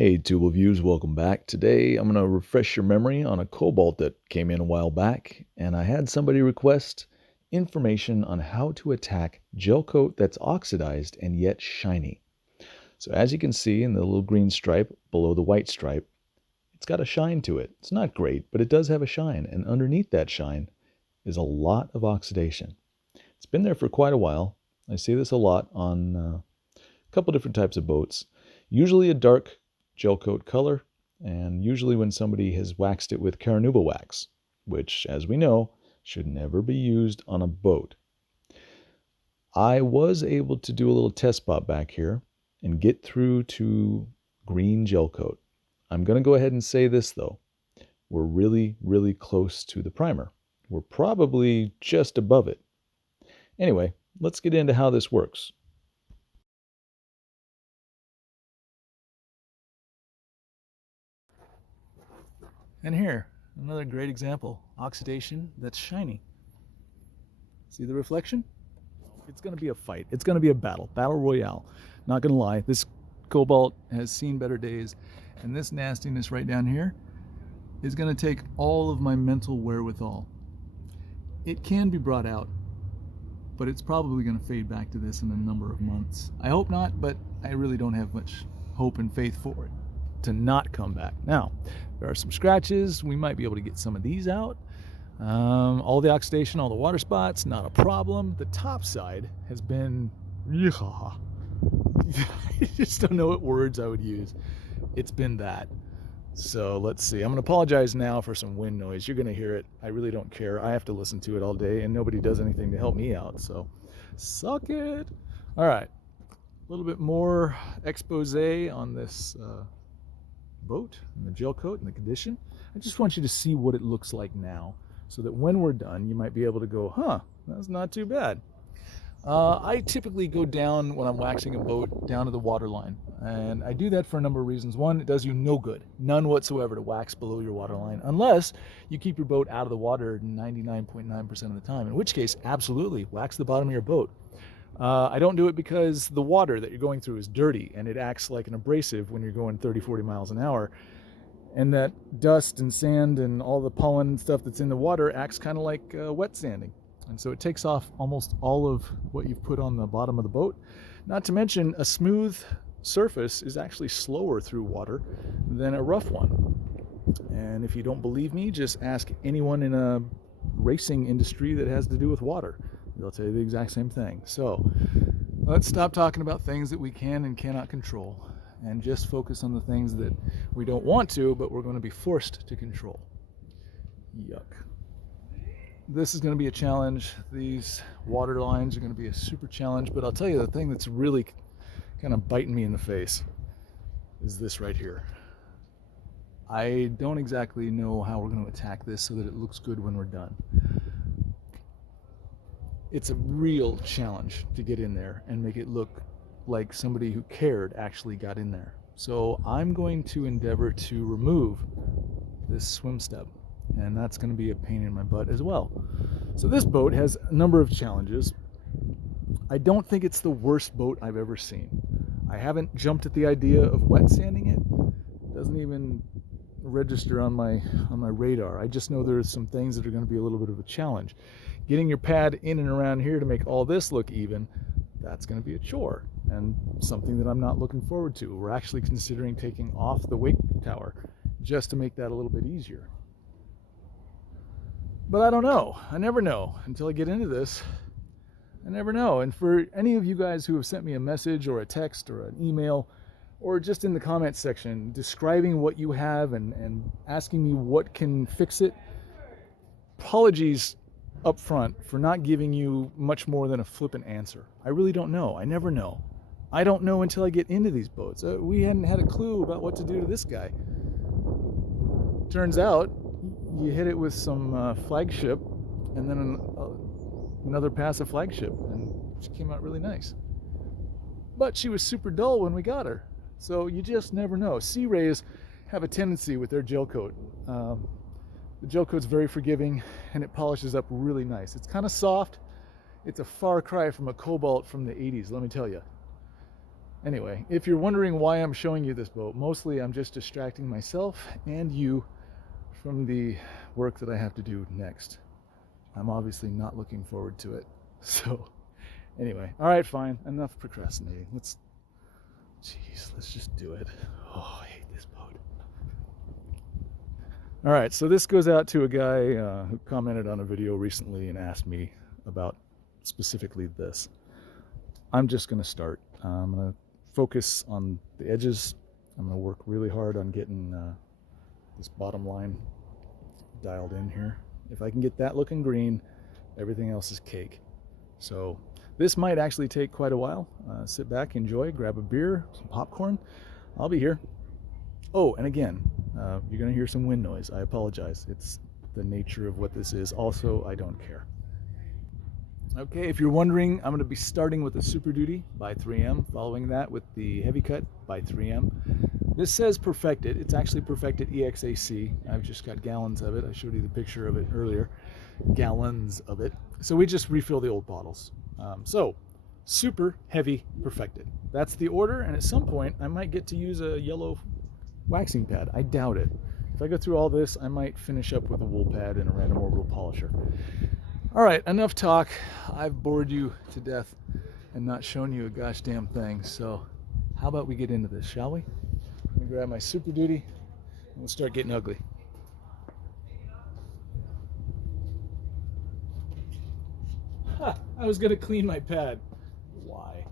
Hey, Tubal Views, welcome back. Today I'm going to refresh your memory on a Cobalt that came in a while back, and I had somebody request information on how to attack gel coat that's oxidized and yet shiny. So as you can see in the little green stripe below the white stripe, it's got a shine to it. It's not great, but it does have a shine, and underneath that shine is a lot of oxidation. It's been there for quite a while. I see this a lot on a couple different types of boats, usually a dark gel coat color, and usually when somebody has waxed it with Carnauba wax, which, as we know, should never be used on a boat. I was able to do a little test spot back here and get through to green gel coat. I'm going to go ahead and say this though. We're really, really close to the primer. We're probably just above it. Anyway, let's get into how this works. And here, another great example. Oxidation that's shiny. See the reflection? It's going to be a fight. It's going to be a battle. Battle royale. Not going to lie. This Cobalt has seen better days. And this nastiness right down here is going to take all of my mental wherewithal. It can be brought out, but it's probably going to fade back to this in a number of months. I hope not, but I really don't have much hope and faith for it to not come back. Now, there are some scratches. We might be able to get some of these out. All the oxidation, all the water spots, not a problem. The top side has been, I just don't know what words I would use. It's been that. So let's see. I'm going to apologize now for some wind noise. You're going to hear it. I really don't care. I have to listen to it all day, and nobody does anything to help me out. So suck it. All right. A little bit more expose on this boat and the gel coat and the condition. I just want you to see what it looks like now so that when we're done, you might be able to go, that's not too bad. I typically go down when I'm waxing a boat down to the water line, and I do that for a number of reasons. One, it does you no good, none whatsoever, to wax below your water line unless you keep your boat out of the water 99.9% of the time, in which case absolutely wax the bottom of your boat. I don't do it because the water that you're going through is dirty and it acts like an abrasive when you're going 30-40 miles an hour, and that dust and sand and all the pollen and stuff that's in the water acts kind of like wet sanding. And so it takes off almost all of what you've put on the bottom of the boat. Not to mention, a smooth surface is actually slower through water than a rough one. And if you don't believe me, just ask anyone in a racing industry that has to do with water. They'll tell you the exact same thing. So let's stop talking about things that we can and cannot control and just focus on the things that we don't want to, but we're going to be forced to control. Yuck. This is going to be a challenge. These water lines are going to be a super challenge, but I'll tell you the thing that's really kind of biting me in the face is this right here. I don't exactly know how we're going to attack this so that it looks good when we're done. It's a real challenge to get in there and make it look like somebody who cared actually got in there. So I'm going to endeavor to remove this swim step, and that's going to be a pain in my butt as well. So this boat has a number of challenges. I don't think it's the worst boat I've ever seen. I haven't jumped at the idea of wet sanding it. It doesn't even register on my radar. I just know there's some things that are going to be a little bit of a challenge. Getting your pad in and around here to make all this look even, that's going to be a chore and something that I'm not looking forward to. We're actually considering taking off the wake tower just to make that a little bit easier. But I don't know. I never know until I get into this. I never know. And for any of you guys who have sent me a message or a text or an email or just in the comments section describing what you have and asking me what can fix it, apologies up front for not giving you much more than a flippant answer. I really don't know. I never know. I don't know until I get into these boats. We hadn't had a clue about what to do to this guy. Turns out you hit it with some flagship and then another pass of flagship, and she came out really nice. But she was super dull when we got her, so you just never know. Sea rays have a tendency with their gel coat. The gel coat's very forgiving and it polishes up really nice. It's kind of soft. It's a far cry from a Cobalt from the 80s, let me tell you. Anyway, if you're wondering why I'm showing you this boat, mostly I'm just distracting myself and you from the work that I have to do next. I'm obviously not looking forward to it. So anyway, all right, fine. Enough procrastinating. Let's just do it. Oh, I hate this boat. All right, so this goes out to a guy who commented on a video recently and asked me about specifically this. I'm just going to start. I'm going to focus on the edges. I'm going to work really hard on getting this bottom line dialed in here. If I can get that looking green, everything else is cake. So this might actually take quite a while. Sit back, enjoy, grab a beer, some popcorn. I'll be here. Oh, and again, you're going to hear some wind noise. I apologize. It's the nature of what this is. Also, I don't care. Okay, if you're wondering, I'm going to be starting with the Super Duty by 3M, following that with the Heavy Cut by 3M. This says Perfected. It's actually Perfected EXAC. I've just got gallons of it. I showed you the picture of it earlier. Gallons of it. So we just refill the old bottles. So, Super Heavy Perfected. That's the order, and at some point I might get to use a yellow waxing pad. I doubt it. If I go through all this, I might finish up with a wool pad and a random orbital polisher. All right, enough talk. I've bored you to death and not shown you a gosh damn thing. So how about we get into this, shall we? Let me grab my Super Duty and we'll start getting ugly. Ha, I was gonna clean my pad. Why?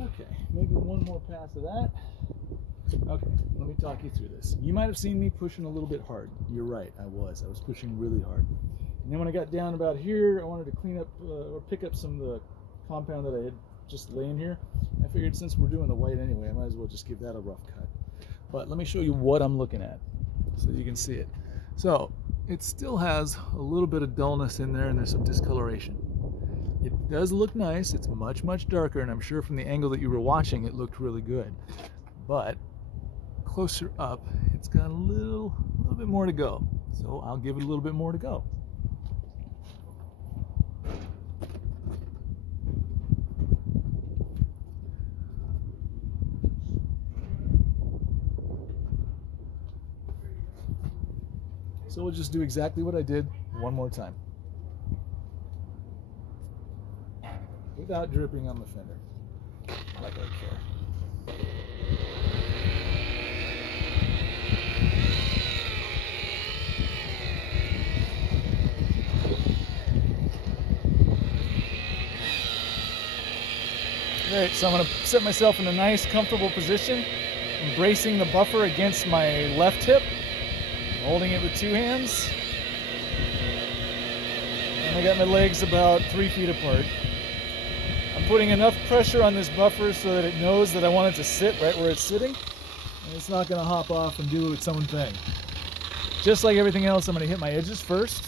Okay, maybe one more pass of that. Okay, let me talk you through this. You might have seen me pushing a little bit hard. You're right, I was pushing really hard. And then when I got down about here, I wanted to clean up or pick up some of the compound that I had just laying here. I figured since we're doing the white anyway, I might as well just give that a rough cut. But let me show you what I'm looking at so you can see it. So it still has a little bit of dullness in there and there's some discoloration. It does look nice. It's much, much darker, and I'm sure from the angle that you were watching, it looked really good. But closer up, it's got a little bit more to go. So I'll give it a little bit more to go. So we'll just do exactly what I did one more time. Without dripping on the fender, like I care. Great, so I'm going to set myself in a nice, comfortable position, embracing the buffer against my left hip, holding it with two hands, and I got my legs about 3 feet apart. I'm I'm putting enough pressure on this buffer so that it knows that I want it to sit right where it's sitting, and it's not going to hop off and do its own thing. Just like everything else, I'm going to hit my edges first.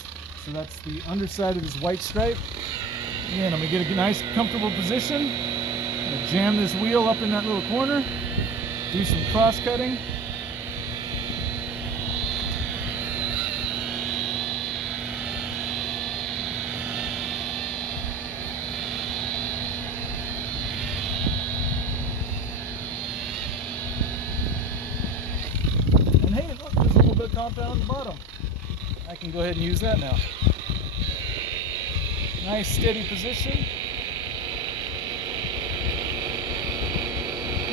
So that's the underside of this white stripe. Again, I'm going to get a nice comfortable position. I'm going to jam this wheel up in that little corner, do some cross cutting. And hey, look, there's a little bit of compound on the bottom. I can go ahead and use that now. Nice steady position.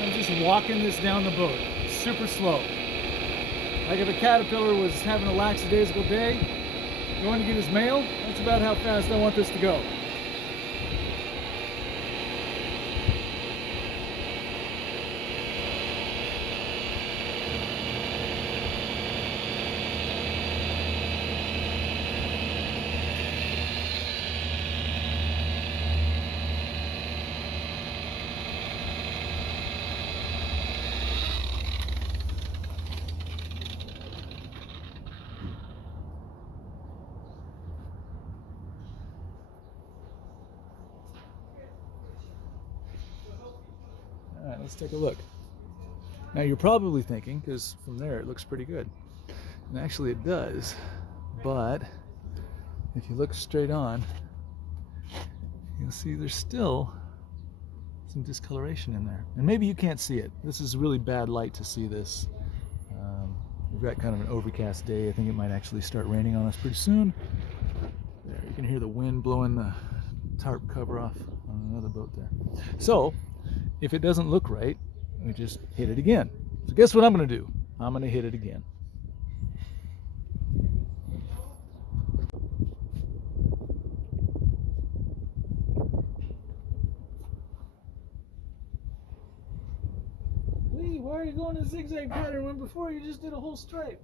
I'm just walking this down the boat, super slow. Like if a caterpillar was having a lackadaisical day, going to get his mail, that's about how fast I want this to go. All right, let's take a look. Now you're probably thinking, because from there it looks pretty good, and actually it does, but if you look straight on, you'll see there's still some discoloration in there. And maybe you can't see it. This is really bad light to see this. We've got kind of an overcast day. I think it might actually start raining on us pretty soon. There, you can hear the wind blowing the tarp cover off on another boat there. So, if it doesn't look right, we just hit it again. So guess what I'm going to do? I'm going to hit it again. Lee, why are you going a zigzag pattern when before you just did a whole stripe?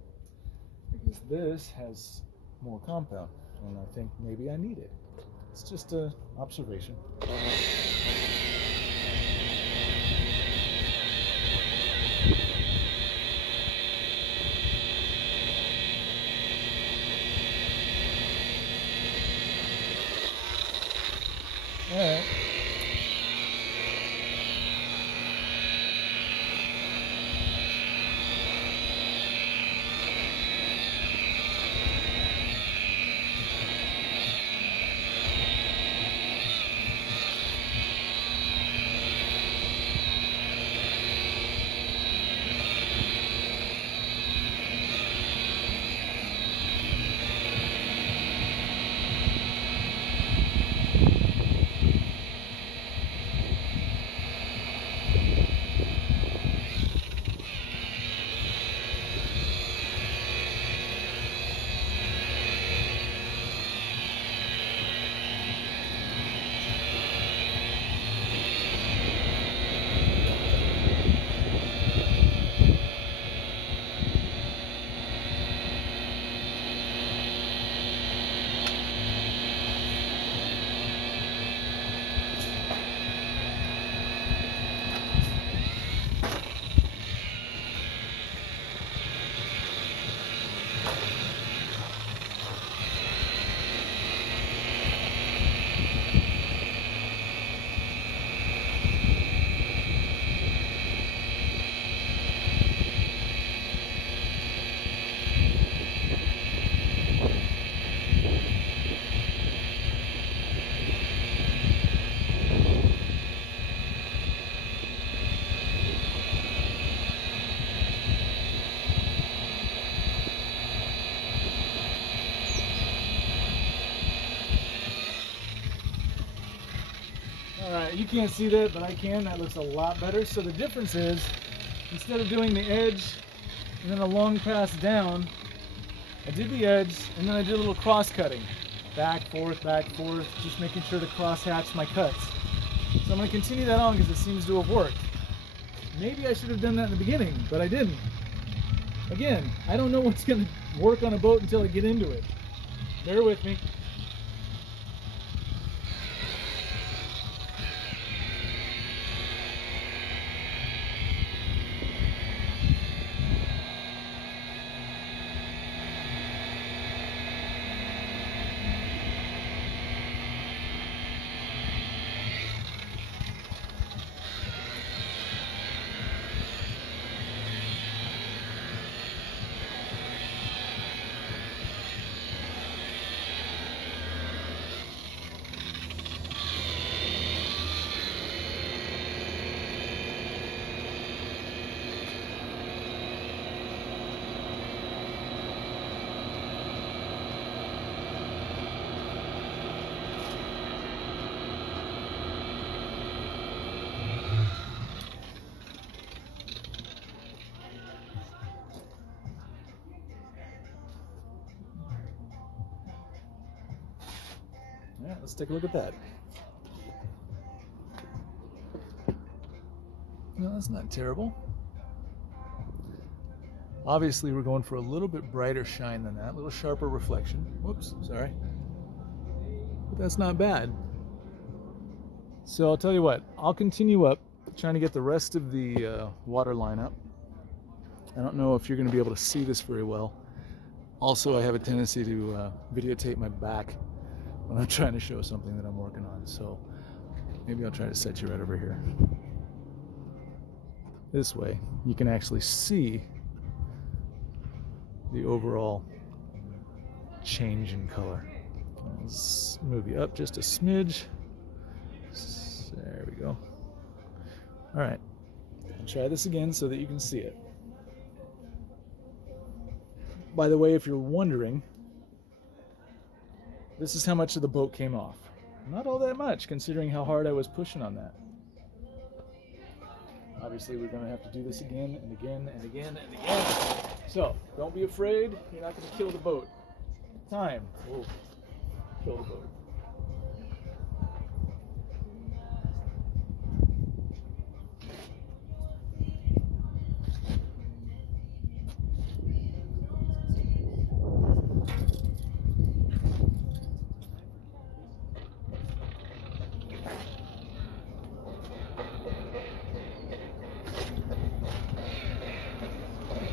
Because this has more compound, and I think maybe I need it. It's just an observation. All right. Alright, you can't see that, but I can. That looks a lot better. So the difference is, instead of doing the edge and then a long pass down, I did the edge and then I did a little cross cutting. Back, forth, just making sure to cross hatch my cuts. So I'm going to continue that on because it seems to have worked. Maybe I should have done that in the beginning, but I didn't. Again, I don't know what's going to work on a boat until I get into it. Bear with me. All right, let's take a look at that. No, that's not terrible. Obviously, we're going for a little bit brighter shine than that, a little sharper reflection. Whoops, sorry. But that's not bad. So I'll tell you what, I'll continue up, trying to get the rest of the water line up. I don't know if you're going to be able to see this very well. Also, I have a tendency to videotape my back when I'm trying to show something that I'm working on. So maybe I'll try to set you right over here. This way, you can actually see the overall change in color. Let's move you up just a smidge. There we go. All right, I'll try this again so that you can see it. By the way, if you're wondering, this is how much of the boat came off. Not all that much, considering how hard I was pushing on that. Obviously, we're going to have to do this again and again and again and again. So, don't be afraid. You're not going to kill the boat. Time will kill the boat.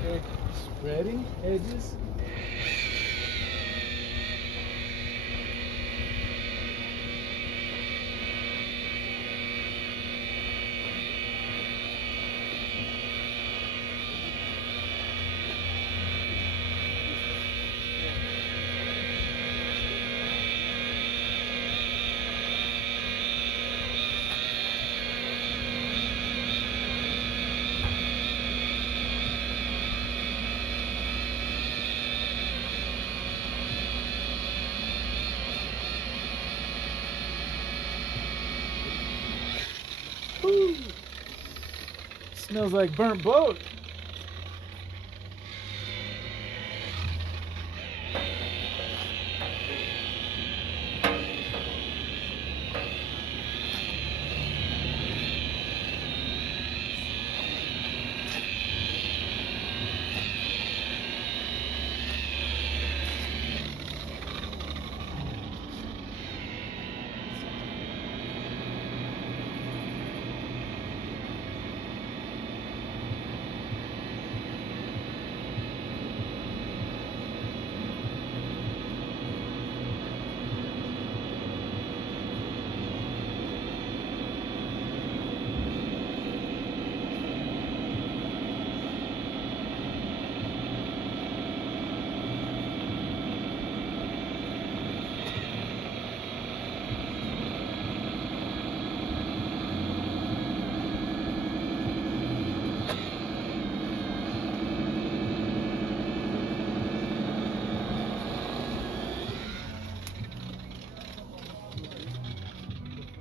Okay, spreading edges. Woo! Smells like burnt boat.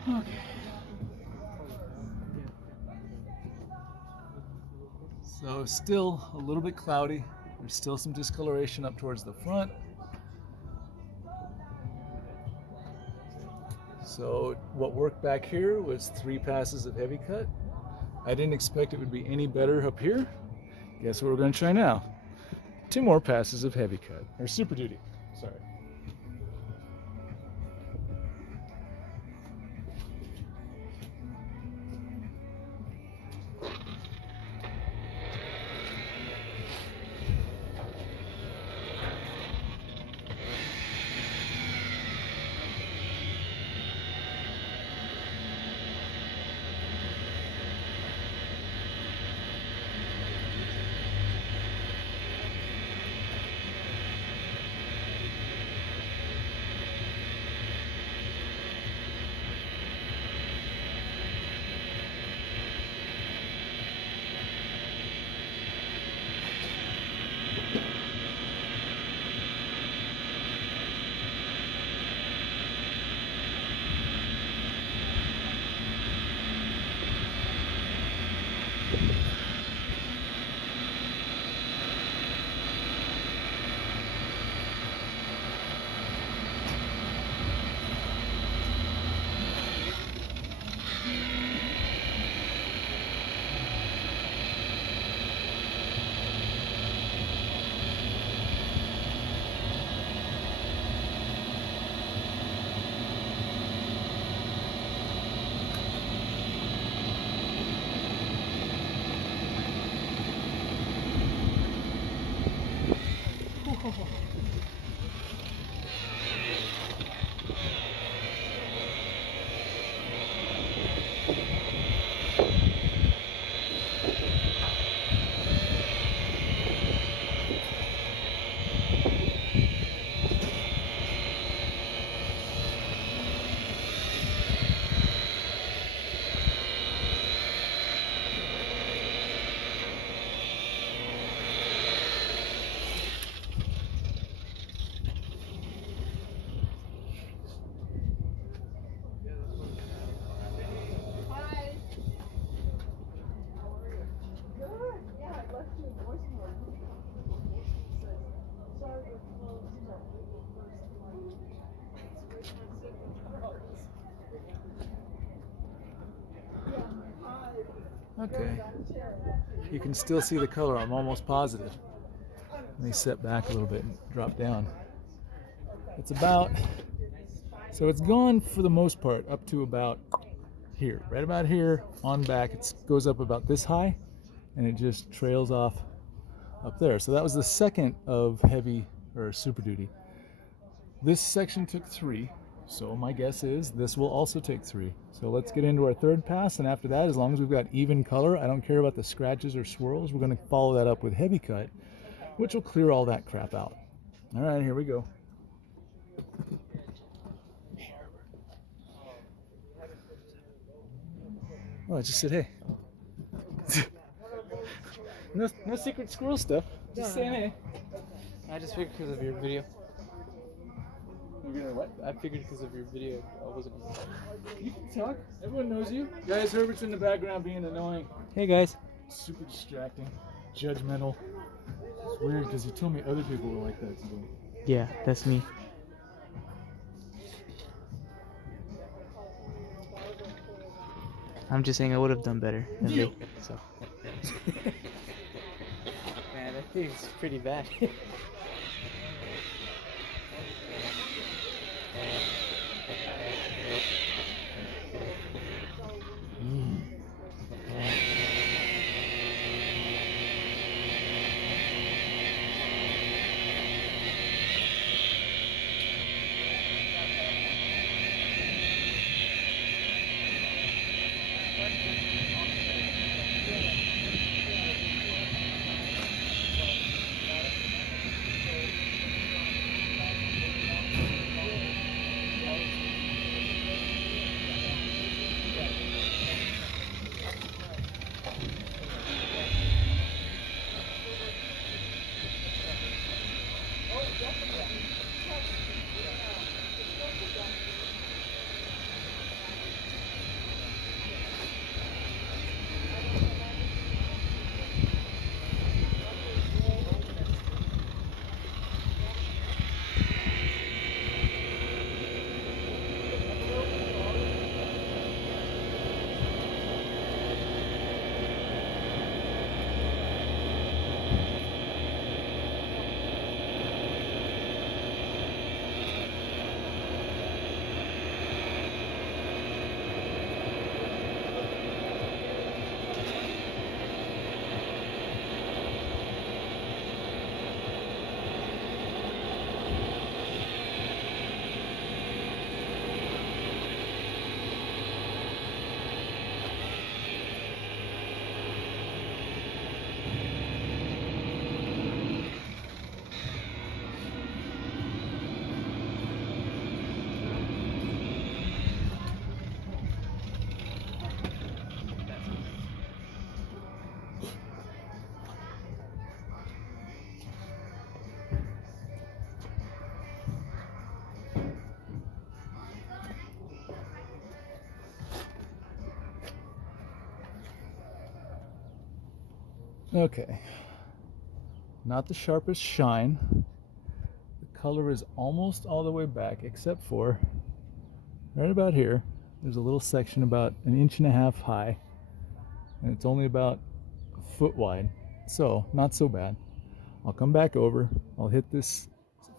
Okay. So still a little bit cloudy. There's still some discoloration up towards the front. So what worked back here was 3 passes of heavy cut. I didn't expect it would be any better up here. Guess what we're going to try now? 2 more passes of heavy cut, or super duty, sorry. Okay, you can still see the color, I'm almost positive. Let me set back a little bit and drop down. It's about, so it's gone for the most part up to about here, right about here on back. It goes up about this high and it just trails off up there. So that was the second of heavy or Super Duty. This section took 3, so my guess is this will also take 3. So let's get into our third pass, and after that, as long as we've got even color, I don't care about the scratches or swirls, we're going to follow that up with heavy cut, which will clear all that crap out. All right, here we go. Oh, I just said hey. No secret squirrel stuff. Just saying hey. I just figured because of your video. You're gonna what? I figured because of your video, I wasn't gonna talk. You can talk. Everyone knows you. Guys, Herbert's in the background being annoying. Hey guys. Super distracting. Judgmental. It's weird because he told me other people were like that today. Yeah, that's me. I'm just saying I would have done better than you. So. Man, that thing's pretty bad. Okay, not the sharpest shine. The color is almost all the way back, except for right about here. There's a little section about 1.5 inches high, and it's only about a foot wide, so not so bad. I'll come back over, I'll hit this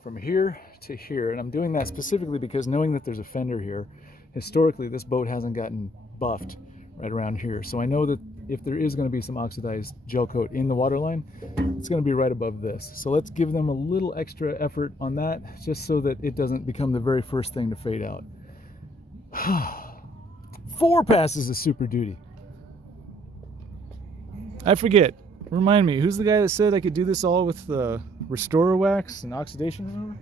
from here to here, and I'm doing that specifically because knowing that there's a fender here, historically this boat hasn't gotten buffed right around here, so I know that if there is going to be some oxidized gel coat in the water line, it's going to be right above this. So let's give them a little extra effort on that, just so that it doesn't become the very first thing to fade out. 4 passes of Super Duty. I forget. Remind me, who's the guy that said I could do this all with restorer wax and oxidation remover?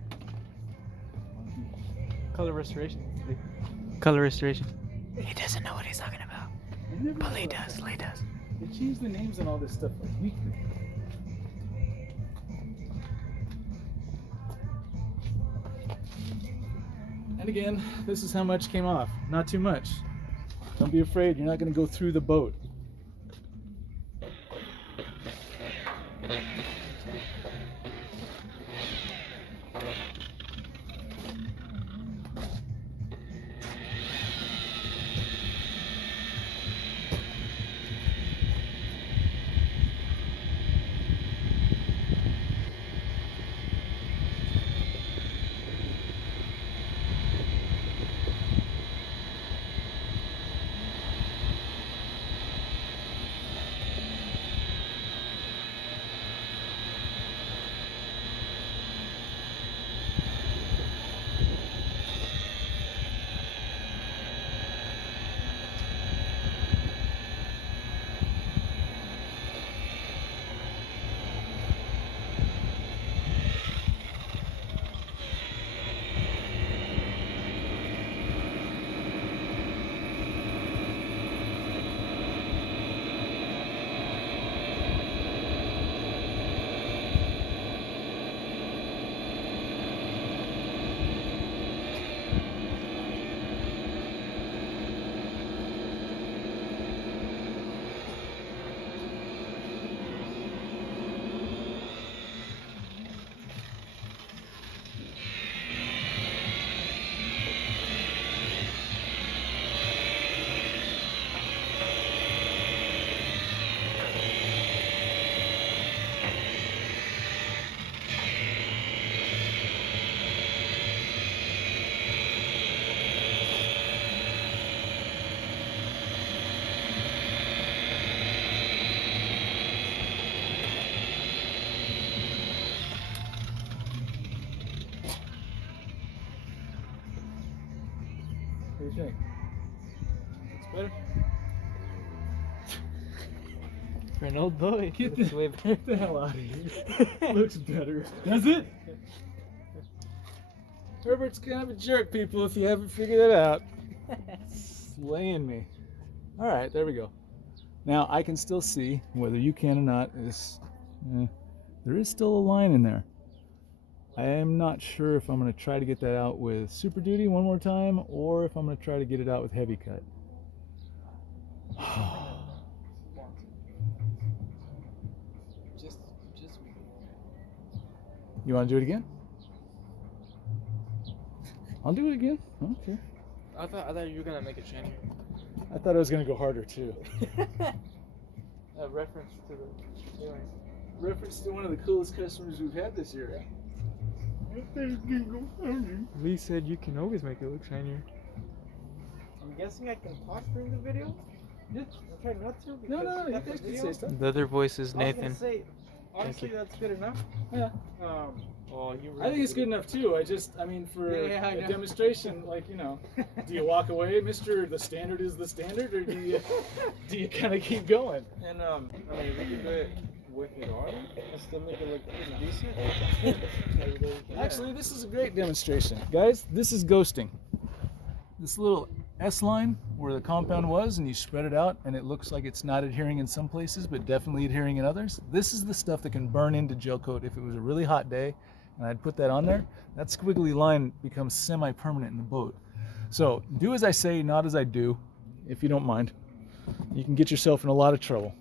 Color restoration. Color restoration. He doesn't know what he's talking about. But Lee does. Lee does. They change the names and all this stuff like weekly. And again, this is how much came off. Not too much. Don't be afraid, you're not going to go through the boat. What do you think? Looks better? For an old boy, Get it's way better. the hell out of here. Looks better. Does it? Herbert's kind of a jerk, people, if you haven't figured it out. Slaying me. Alright, there we go. Now, I can still see, whether you can or not, there is still a line in there. I am not sure if I'm going to try to get that out with Super Duty one more time, or if I'm going to try to get it out with Heavy Cut. Just. You want to do it again? I'll do it again. I don't care. I thought you were gonna make it shinier. I thought I was going to go harder too. A reference to the ceiling. Reference to one of the coolest customers we've had this year. Lee said you can always make it look shinier. I'm guessing I can talk during the video? Yeah. I'll try not to. No, because you that's guys the can video. say stuff. The other voice is I was Nathan. gonna say, honestly, you. that's good enough. Yeah. Well, you I think it's good enough too. I mean, for Yeah, I a know. demonstration, like, do you walk away, Mr. The standard is the standard, or do you kind of keep going? And I mean, we can do it with it on and still make it look pretty decent. Actually, this is a great demonstration. Guys, this is ghosting. This little S line where the compound was, and you spread it out, and it looks like it's not adhering in some places, but definitely adhering in others. This is the stuff that can burn into gel coat if it was a really hot day, and I'd put that on there. That squiggly line becomes semi-permanent in the boat. So do as I say, not as I do, if you don't mind. You can get yourself in a lot of trouble.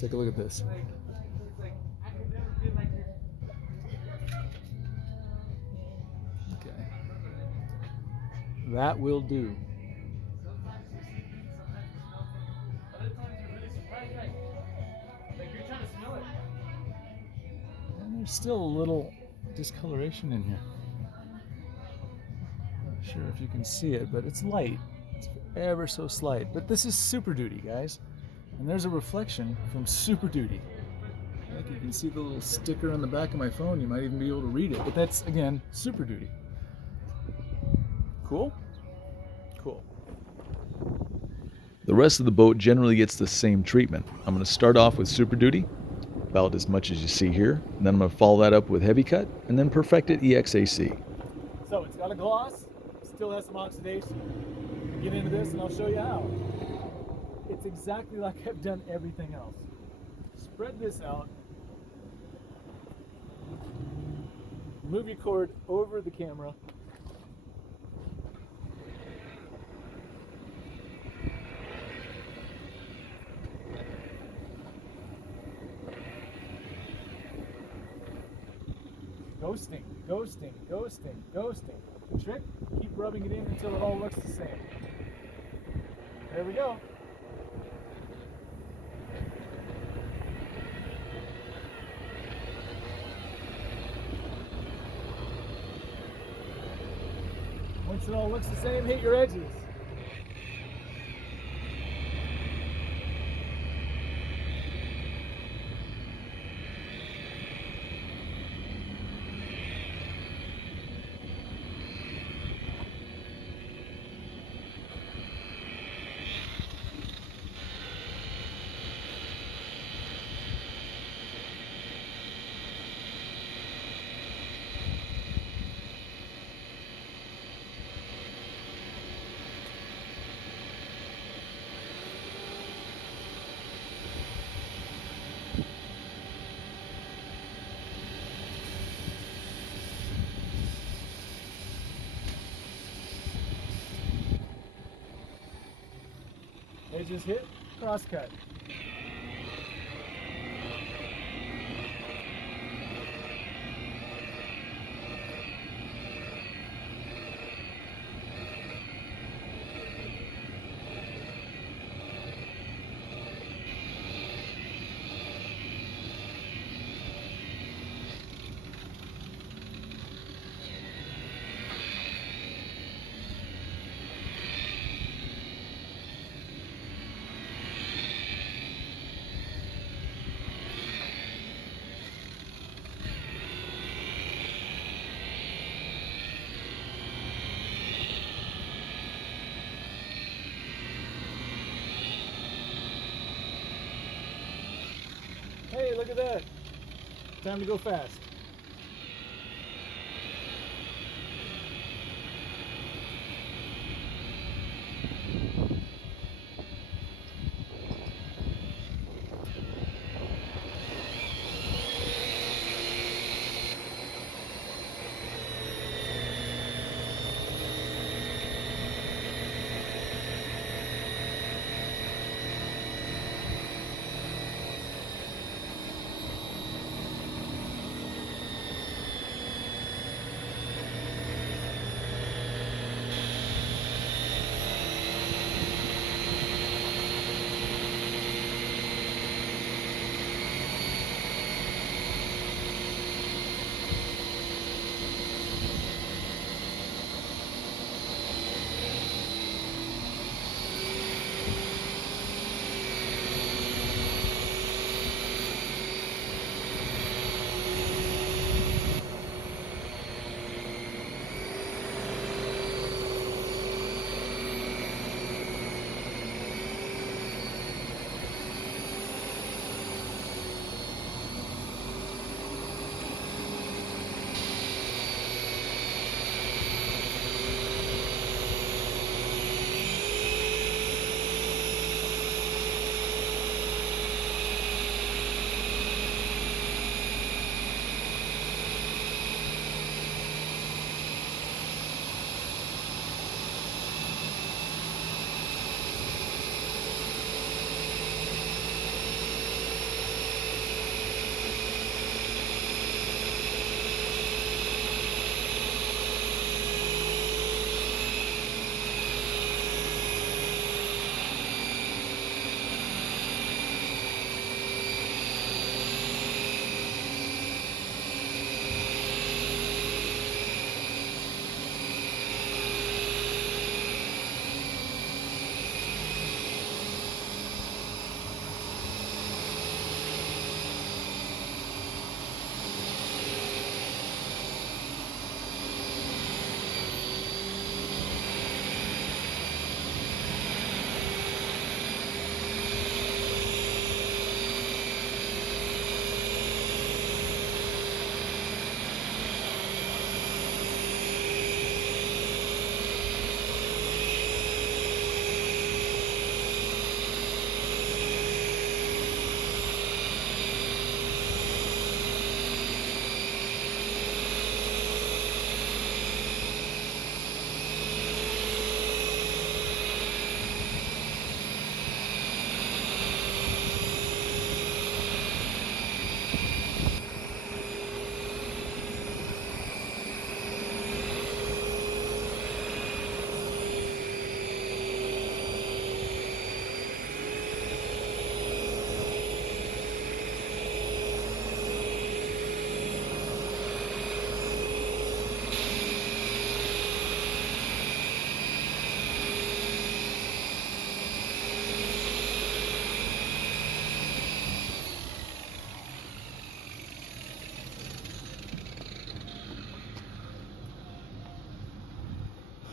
Let's take a look at this. Okay. That will do. And there's still a little discoloration in here. Not sure if you can see it, but it's light. It's ever so slight. But this is Super Duty, guys. And there's a reflection from Super Duty. Like you can see the little sticker on the back of my phone. You might even be able to read it. But that's, again, Super Duty. Cool? Cool. The rest of the boat generally gets the same treatment. I'm going to start off with Super Duty, about as much as you see here. And then I'm going to follow that up with Heavy Cut, and then Perfected EXAC. So it's got a gloss, still has some oxidation. Get into this and I'll show you how. It's exactly like I've done everything else. Spread this out. Move your cord over the camera. Ghosting, ghosting, ghosting, ghosting. The trick, keep rubbing it in until it all looks the same. There we go. Once it all looks the same, hit your edges. Edges hit, cross cut. Hey, look at that. Time to go fast.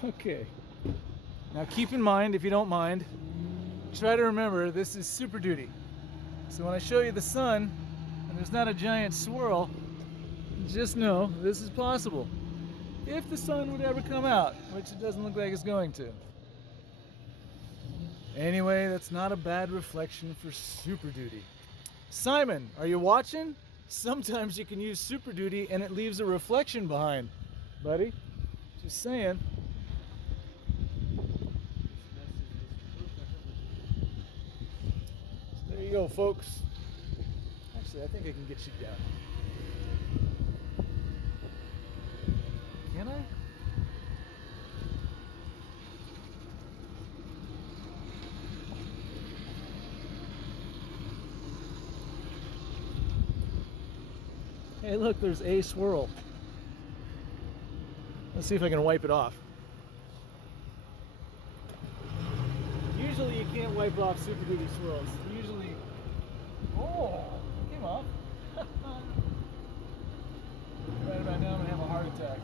Okay. Now keep in mind, if you don't mind, try to remember this is Super Duty. So when I show you the sun and there's not a giant swirl, just know this is possible. If the sun would ever come out, which it doesn't look like it's going to. Anyway, that's not a bad reflection for Super Duty. Simon, are you watching? Sometimes you can use Super Duty and it leaves a reflection behind, buddy. Just saying. So there you go, folks. Actually, I think I can get you down. Can I? Hey, look, there's a swirl. Let's see if I can wipe it off. Usually you can't wipe off Super Duty swirls. Usually... Oh, it came off. Right about now I'm going to have a heart attack.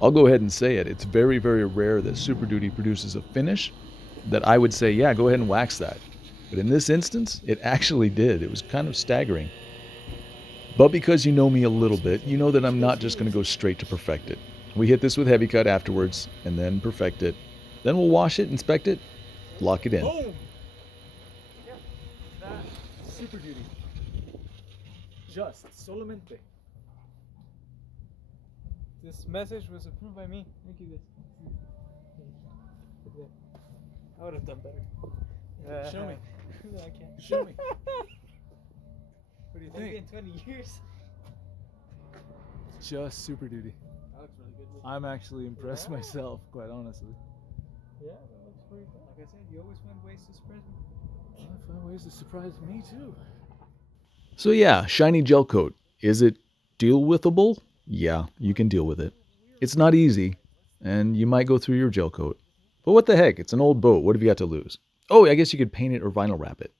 I'll go ahead and say it. It's very, very rare that Super Duty produces a finish that I would say, yeah, go ahead and wax that. But in this instance, it actually did. It was kind of staggering. But because you know me a little bit, you know that I'm not just going to go straight to perfect it. We hit this with heavy cut afterwards, and then perfect it. Then we'll wash it, inspect it, lock it in. Boom! Yeah, that's Super Duty. Just, solamente. This message was approved by me. Thank you, guys. I would have done better. Show me. No, I can't. Show me. What do you Maybe think? in 20 years. Just Super Duty. That looks really good. I'm actually impressed myself, quite honestly. Yeah, that looks pretty good. Like I said, you always find ways to surprise me. I find ways to surprise me too. So yeah, shiny gel coat. Is it deal withable? Yeah, you can deal with it. It's not easy, and you might go through your gel coat. But what the heck, it's an old boat. What have you got to lose? Oh, I guess you could paint it or vinyl wrap it.